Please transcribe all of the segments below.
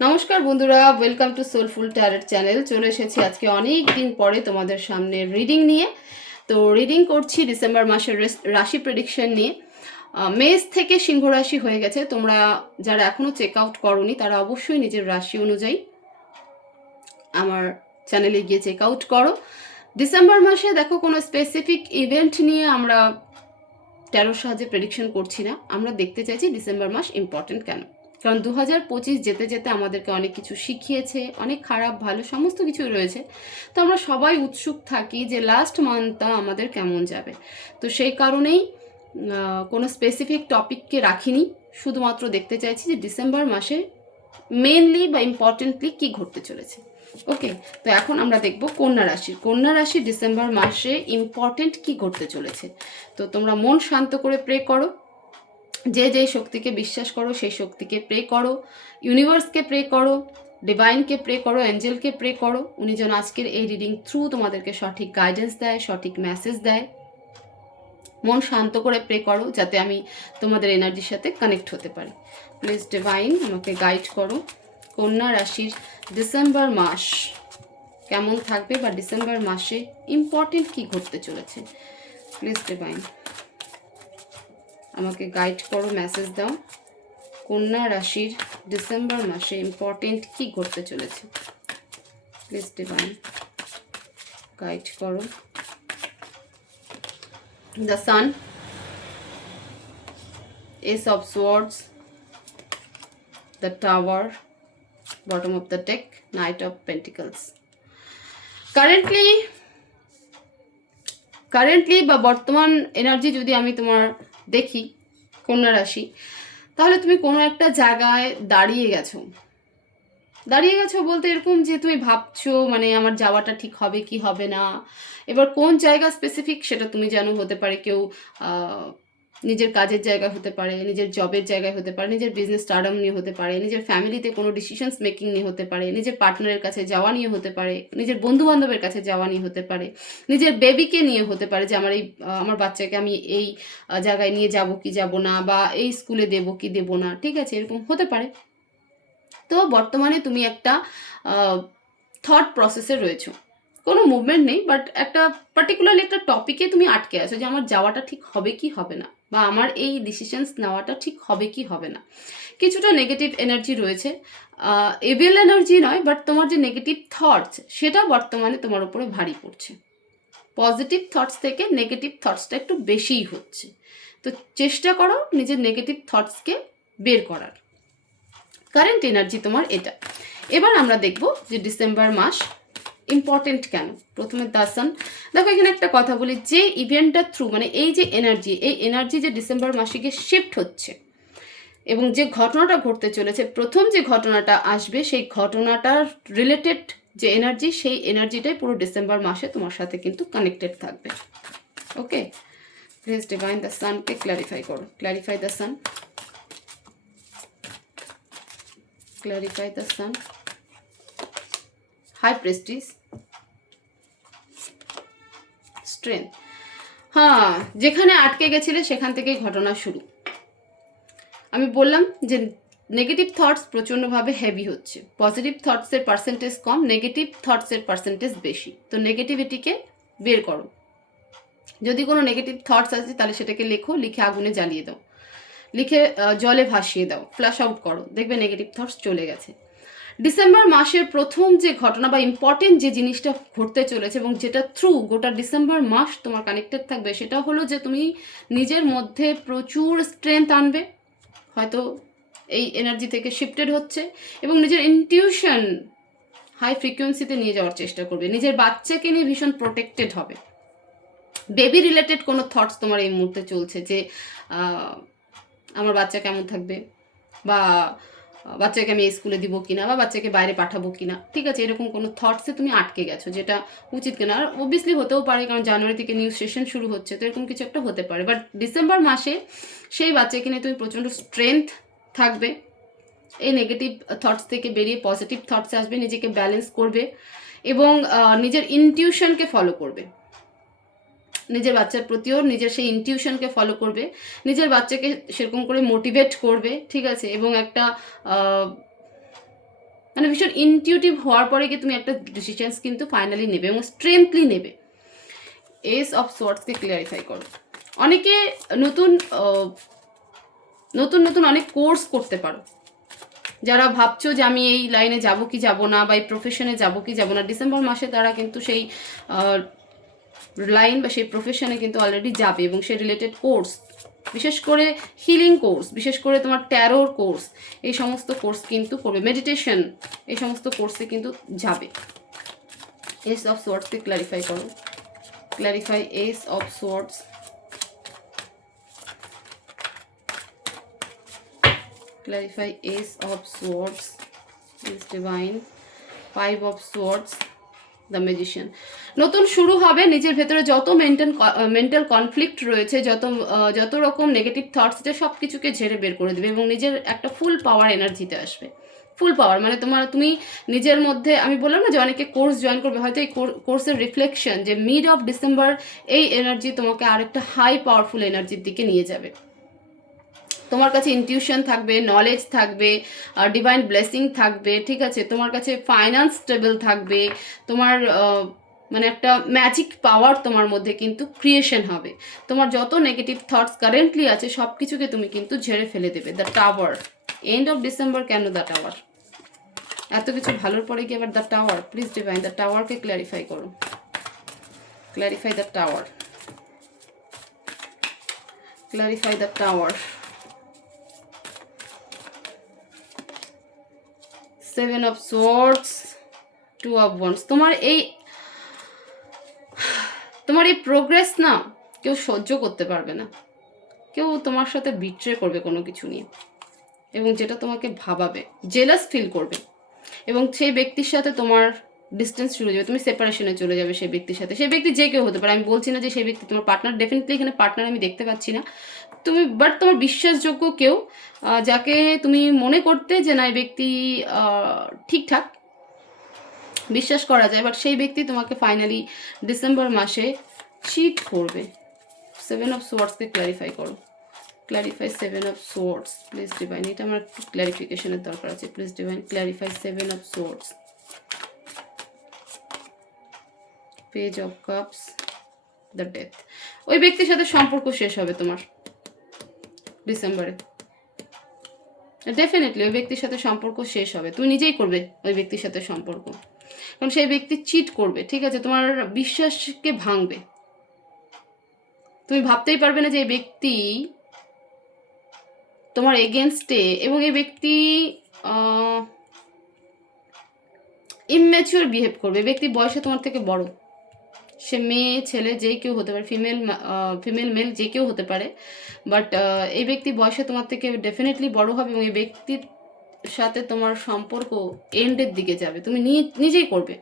নমস্কার বন্ধুরা, welcome to soulful tarot channel. চলে এসেছি আজকে অনেক দিন পরে তোমাদের সামনে রিডিং নিয়ে। তো রিডিং করছি ডিসেম্বর মাসের রাশি প্রেডিকশন নিয়ে। মেষ থেকে সিংহ রাশি হয়ে গেছে। তোমরা যারা এখনও চেক আউট করোনি তারা অবশ্যই নিজের রাশি অনুযায়ী আমার চ্যানেলে গিয়ে চেক আউট করো। ডিসেম্বর মাসে দেখো কোনো স্পেসিফিক ইভেন্ট নিয়ে আমরা ট্যারোর সাহায্যে প্রেডিকশন করছি না। আমরা দেখতে চাইছি ডিসেম্বর মাস ইম্পর্টেন্ট কেন। কারণ 2025 যেতে যেতে আমাদেরকে অনেক কিছু শিখিয়েছে, অনেক খারাপ ভালো সমস্ত কিছুই রয়েছে। তো আমরা সবাই উৎসুক থাকি যে লাস্ট মান্থটা আমাদের কেমন যাবে। তো সেই কারণেই কোনো স্পেসিফিক টপিককে রাখিনি, শুধুমাত্র দেখতে চাইছি যে ডিসেম্বর মাসে মেনলি বা ইম্পর্টেন্টলি কী ঘটতে চলেছে। ওকে, তো এখন আমরা দেখব কন্যা রাশি ডিসেম্বর মাসে ইম্পর্টেন্ট কি ঘটতে চলেছে। তো তোমরা মন শান্ত করে প্রে করো, যে যেই শক্তিকে বিশ্বাস করো সেই শক্তিকে প্রে করো, ইউনিভার্সকে প্রে করো, ডিভাইনকে প্রে করো, অ্যাঞ্জেলকে প্রে করো। উনি যেন আজকের এই রিডিং থ্রু তোমাদেরকে সঠিক গাইডেন্স দেয়, সঠিক মেসেজ দেয়। মন শান্ত করে প্রে করো যাতে আমি তোমাদের এনার্জির সাথে কানেক্ট হতে পারি। প্লিজ ডিভাইন আমাকে গাইড করো, কন্যা রাশির ডিসেম্বর মাস কেমন থাকবে বা ডিসেম্বর মাসে ইম্পর্টেন্ট কি ঘটতে চলেছে। প্লিজ ডিভাইন আমাকে গাইড করো, মেসেজ দাও। কন্যা রাশির ডিসেম্বর মাসে ইম্পর্টেন্ট কি ঘটতে চলেছে। প্লিজ ডিভাইন গাইড করো। The sun, Ace of Swords, the Tower, bottom of the deck, Knight of Pentacles. Currently বা বর্তমান এনার্জি যদি আমি তোমার দেখি কন্যা রাশি, তাহলে তুমি কোনো একটা জায়গায় দাঁড়িয়ে গেছো বলতে এরকম যে তুমি ভাবছো মানে আমার যাওয়াটা ঠিক হবে কি হবে না। এবার কোন জায়গা স্পেসিফিক সেটা তুমি জানো, হতে পারে কেউ নিজের কাজের জায়গা হতে পারে, নিজের জবের জায়গায় হতে পারে, নিজের বিজনেস স্টার্টআপ নিয়ে হতে পারে, নিজের ফ্যামিলিতে কোনো ডিসিশনস মেকিং নিয়ে হতে পারে, নিজের পার্টনারের কাছে যাওয়া নিয়ে হতে পারে, নিজের বন্ধু বান্ধবের কাছে যাওয়া নিয়ে হতে পারে, নিজের বেবিকে নিয়ে হতে পারে যে আমার বাচ্চাকে আমি এই জায়গায় নিয়ে যাব কি যাব না, বা এই স্কুলে দেবো কি দেবো না, ঠিক আছে, এরকম হতে পারে। তো বর্তমানে তুমি একটা থট প্রসেসে রয়েছো, কোনো মুভমেন্ট নেই, বাট একটা পার্টিকুলারলি একটা টপিকে তুমি আটকে আছো যে আমার যাওয়াটা ঠিক হবে কি হবে না, বা আমার এই ডিসিশনস নেওয়াটা ঠিক হবে কি হবে না। কিছুটা নেগেটিভ এনার্জি রয়েছে, এভিল এনার্জি নয়, বাট তোমার যে নেগেটিভ থটস সেটা বর্তমানে তোমার উপরে ভারী পড়ছে। পজিটিভ থটস থেকে নেগেটিভ থটসটা একটু বেশিই হচ্ছে। তো চেষ্টা করো নিজের নেগেটিভ থটসকে বের করার। কারেন্ট এনার্জি তোমার এটা। এবার আমরা দেখব যে ডিসেম্বর মাস ইম্পর্টেন্ট কেন। প্রথমে দাসান, দেখো এখানে একটা কথা বলি, যে ইভেন্টটা থ্রু মানে এই যে এনার্জি যে ডিসেম্বর মাসে গিয়ে শিফট হচ্ছে এবং যে ঘটনাটা ঘটতে চলেছে, প্রথম যে ঘটনাটা আসবে সেই ঘটনাটার রিলেটেড যে এনার্জি, সেই এনার্জিটাই পুরো ডিসেম্বর মাসে তোমার সাথে কিন্তু কানেক্টেড থাকবে। ওকে, প্লিজ ডিভাইন দ্য সানকে ক্ল্যারিফাই করো, clarify the sun, clarify the sun, high priestess, strength। হ্যাঁ, যেখানে আটকে গেছিলে সেখান থেকেই ঘটনা শুরু। আমি বললাম যে নেগেটিভ থটস প্রচণ্ডভাবে হেভি হচ্ছে, পজিটিভ থটসের পার্সেন্টেজ কম, নেগেটিভ থটসের পার্সেন্টেজ বেশি। তো নেগেটিভিটিকে বের করো। যদি কোনো নেগেটিভ থটস আছে তাহলে সেটাকে লেখো, লিখে আগুনে জ্বালিয়ে দাও, লিখে জলে ভাসিয়ে দাও, ফ্ল্যাশ আউট করো, দেখবে নেগেটিভ থটস চলে গেছে। ডিসেম্বর মাসের প্রথম যে ঘটনা বা ইম্পর্টেন্ট যে জিনিসটা ঘটতে চলেছে এবং যেটা থ্রু গোটা ডিসেম্বর মাস তোমার কানেক্টেড থাকবে, সেটা হলো যে তুমি নিজের মধ্যে প্রচুর স্ট্রেংথ আনবে, হয়তো এই এনার্জি থেকে শিফটেড হচ্ছে, এবং নিজের ইনটিউশন হাই ফ্রিকোয়েন্সিতে নিয়ে যাওয়ার চেষ্টা করবে। নিজের বাচ্চাকে নিয়ে ভীষণ প্রোটেক্টেড হবে। বেবি রিলেটেড কোনো থটস তোমার এই মুহূর্তে চলছে যে আমার বাচ্চা কেমন থাকবে, বা বাচ্চাকে আমি স্কুলে দিব কিনা, বা বাচ্চাকে বাইরে পাঠাবো কিনা, ঠিক আছে, এরকম কোনো থটসে তুমি আটকে গেছো যেটা উচিত কিনা। আর অবভিয়াসলি হতেও পারে, কারণ জানুয়ারি থেকে নিউ সেশন শুরু হচ্ছে, তো এরকম কিছু একটা হতে পারে। বাট ডিসেম্বর মাসে সেই বাচ্চাকে নিয়ে তুমি প্রচণ্ড স্ট্রেংথ থাকবে, এই নেগেটিভ থটস থেকে বেরিয়ে পজিটিভ থটসে আসবে, নিজেকে ব্যালেন্স করবে এবং নিজের ইনটিউশনকে ফলো করবে, নিজের বাচ্চার প্রতিও নিজের সেই ইনটিউশনকে ফলো করবে, নিজের বাচ্চাকে সেরকম করে মোটিভেট করবে, ঠিক আছে, এবং একটা মানে ভীষণ ইনটিউটিভ হওয়ার পরে গিয়ে তুমি একটা ডিসিশনস কিন্তু ফাইনালি নেবে এবং স্ট্রেংথলি নেবে। এস অফ সোয়ার্ডসকে ক্লিয়ারিফাই করো। অনেকে নতুন নতুন নতুন অনেক কোর্স করতে পারো, যারা ভাবছো যে আমি এই লাইনে যাব কি যাব না, বা এই প্রফেশনে যাব কি যাব না, ডিসেম্বর মাসে তারা কিন্তু সেই লাইন বা সেই প্রফেশনে কিন্তু অলরেডি যাবে এবং সেই রিলেটেড কোর্স, বিশেষ করে হিলিং কোর্স, বিশেষ করে তোমার ট্যারোর কোর্স, এই সমস্ত কোর্স কিন্তু করবে, মেডিটেশন, এই সমস্ত কোর্সে কিন্তু যাবে। এস অফ সোয়ার্ডসকে ক্লারিফাই করো, clarify S of swords, clarify ace of swords is divine, five of swords, the magician। নতুন শুরু হবে, নিজের ভেতরে যত মেন্টাল কনফ্লিক্ট রয়েছে, যত রকম নেগেটিভ থটস আছে সব কিছুকে ঝেড়ে বের করে দেবে এবং নিজের একটা ফুল পাওয়ার এনার্জিতে আসবে। ফুল পাওয়ার মানে তুমি নিজের মধ্যে, আমি বললাম না যে অনেকে কোর্স জয়েন করবে, হয়তো এই কোর্সের রিফ্লেকশন যে মিড অফ ডিসেম্বর এই এনার্জি তোমাকে আরেকটা হাই পাওয়ারফুল এনার্জির দিকে নিয়ে যাবে। তোমার কাছে ইনটিউশন থাকবে, নলেজ থাকবে, ডিভাইন ব্লেসিং থাকবে, ঠিক আছে, তোমার কাছে ফাইন্যান্স স্টেবল থাকবে, তোমার মানে একটা ম্যাজিক পাওয়ার তোমার মধ্যে কিন্তু ক্রিয়েশন হবে। তোমার যত নেগেটিভ থটস কারেন্টলি আছে সব কিছুকে তুমি কিন্তু ঝেড়ে ফেলে দেবে। The tower, end of December, কেন দ্য টাওয়ার? এত কিছু ভালোর পরে কি আবার the tower? Please divine the টাওয়ারকে ক্ল্যারিফাই করো, clarify the tower, clarify the tower. Seven of swords, two of wands. তোমার এই প্রোগ্রেস না কেউ সহ্য করতে পারবে না, কেউ তোমার সাথে বিট্রে করবে কোনো কিছু নিয়ে, এবং যেটা তোমাকে ভাবাবে, জেলাস ফিল করবে, এবং সেই ব্যক্তির সাথে তোমার ডিস্টেন্স শুরু হয়ে যাবে, তুমি সেপারেশনে চলে যাবে সেই ব্যক্তির সাথে। সেই ব্যক্তি যে কেউ হতে পারে, আমি বলছি না যে সেই ব্যক্তি তোমার পার্টনার, ডেফিনেটলি এখানে পার্টনার আমি দেখতে পাচ্ছি না, তুমি বাট তোমার বিশ্বাসযোগ্য কেউ, যাকে তুমি মনে করতে যে না এই ব্যক্তি ঠিকঠাক বিশ্বাস করা যায়, বাট সেই ব্যক্তি তোমাকে ফাইনালি ডিসেম্বর মাসে চিট করবে। সেভেন অফ সোয়ার্ডসকে ক্ল্যারিফাই করো, clarify seven of swords, please divine. এটা আমার একটু ক্ল্যারিফিকেশনের দরকার আছে, please divine clarify seven of swords, page of cups, the death. ওই ব্যক্তির সাথে সম্পর্ক শেষ হবে তোমার ডিসেম্বরে, ডেফিনেটলি ওই ব্যক্তির সাথে সম্পর্ক শেষ হবে, তুমি নিজেই করবে ওই ব্যক্তির সাথে সম্পর্ক, কারণ সেই ব্যক্তি চিট করবে, ঠিক আছে, তোমার বিশ্বাসকে ভাঙবে, তুমি ভাবতেই পারবে না যে এই ব্যক্তি তোমার এগেনস্টে, এবং এই ব্যক্তি ইম্যাচিওর বিহেভ করবে। এই ব্যক্তি বয়সে তোমার থেকে বড়, সে মেয়ে ছেলে যে কেউ হতে পারে, ফিমেল মেল যে কেউ হতে পারে, বাট এই ব্যক্তি বয়সে তোমার থেকে ডেফিনেটলি বড় হবে এবং এই ব্যক্তির সাথে তোমার সম্পর্ক এন্ডের দিকে যাবে, তুমি নিজেই করবে,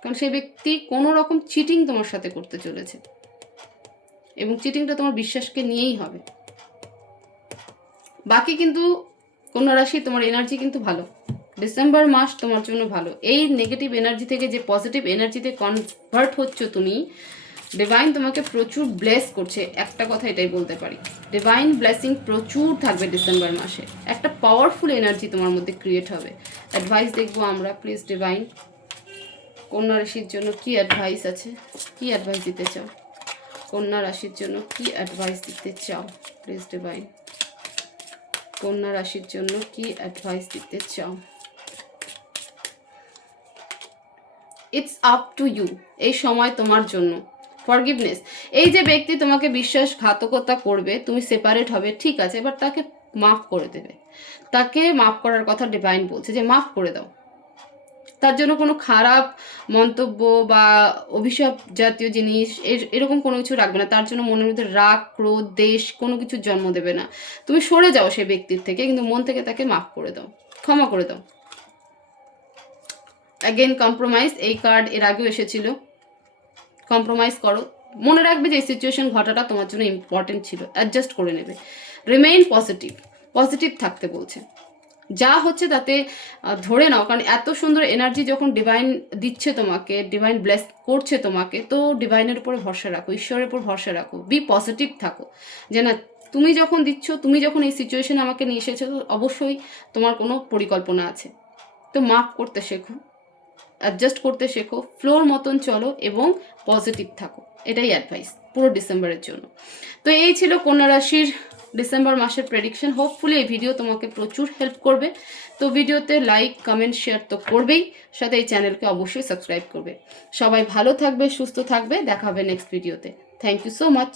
কারণ সেই ব্যক্তি কোনো রকম চিটিং তোমার সাথে করতে চলেছে এবং চিটিংটা তোমার বিশ্বাসকে নিয়েই হবে। বাকি কিন্তু কন্যা রাশি, তোমার এনার্জি কিন্তু ভালো, ডিসেম্বর মাস তোমার জন্য ভালো। এই নেগেটিভ এনার্জি থেকে যে পজিটিভ এনার্জিতে কনভার্ট হচ্ছ তুমি, ডিভাইন তোমাকে প্রচুর ব্লেস করছে, একটা কথা এটাই বলতে পারি, ডিভাইন ব্লেসিং প্রচুর থাকবে ডিসেম্বর মাসে, একটা পাওয়ারফুল এনার্জি তোমার মধ্যে ক্রিয়েট হবে। অ্যাডভাইস দেখবো আমরা, প্লিজ ডিভাইন কন্যা রাশির জন্য কি অ্যাডভাইস আছে, কি অ্যাডভাইস দিতে চাও, কন্যা রাশির জন্য কি অ্যাডভাইস দিতে চাও, প্লিজ ডিভাইন কন্যা রাশির জন্য কি অ্যাডভাইস দিতে চাও। ইটস আপ টু ইউ, এই সময় তোমার জন্য। ফরগিভনেস, এই যে ব্যক্তি তোমাকে বিশ্বাসঘাতকতা করবে, তুমি সেপারেট হবে, ঠিক আছে, এবার তাকে মাফ করে দেবে, তাকে মাফ করার কথা ডিভাইন বলছে যে মাফ করে দাও, তার জন্য কোনো খারাপ মন্তব্য বা অভিশাপ জাতীয় জিনিস এরকম কোনো কিছু রাখবে না, তার জন্য মনের মধ্যে রাগ, ক্রোধ, দেশ কোনো কিছুর জন্ম দেবে না, তুমি সরে যাও সেই ব্যক্তির থেকে, কিন্তু মন থেকে তাকে মাফ করে দাও, ক্ষমা করে দাও। অ্যাগেন কম্প্রোমাইজ, এই কার্ড এর আগেও এসেছিল, কম্প্রোমাইজ করো, মনে রাখবে যে এই সিচুয়েশন ঘটাটা তোমার জন্য ইম্পর্টেন্ট ছিল, অ্যাডজাস্ট করে নেবে, রিমেইন পজিটিভ, পজিটিভ থাকতে বলছে, যা হচ্ছে তাতে ধরে নাও, কারণ এত সুন্দর এনার্জি যখন ডিভাইন দিচ্ছে তোমাকে, ডিভাইন ব্লেস করছে তোমাকে, তো ডিভাইনের উপরে ভরসা রাখো, ঈশ্বরের উপর ভরসা রাখো, বি পজিটিভ থাকো, যে না তুমি যখন দিচ্ছ, তুমি যখন এই সিচুয়েশনে আমাকে নিয়ে এসেছো, তো অবশ্যই তোমার কোনো পরিকল্পনা আছে। তো মাফ করতে শেখো, অ্যাডজাস্ট করতে শেখো, ফ্লোর মতন চলো এবং পজিটিভ থাকো। এটাই অ্যাডভাইস পুরো ডিসেম্বরের জন্য। তো এই ছিল কন্যা রাশির ডিসেম্বর মাসের প্রেডিকশন। হোপফুলি এই ভিডিও তোমাকে প্রচুর হেল্প করবে। তো ভিডিওতে লাইক, কমেন্ট, শেয়ার তো করবেই, সাথে এই চ্যানেলকে অবশ্যই সাবস্ক্রাইব করবে। সবাই ভালো থাকবে, সুস্থ থাকবে, দেখা হবে নেক্সট ভিডিওতে। Thank you so much.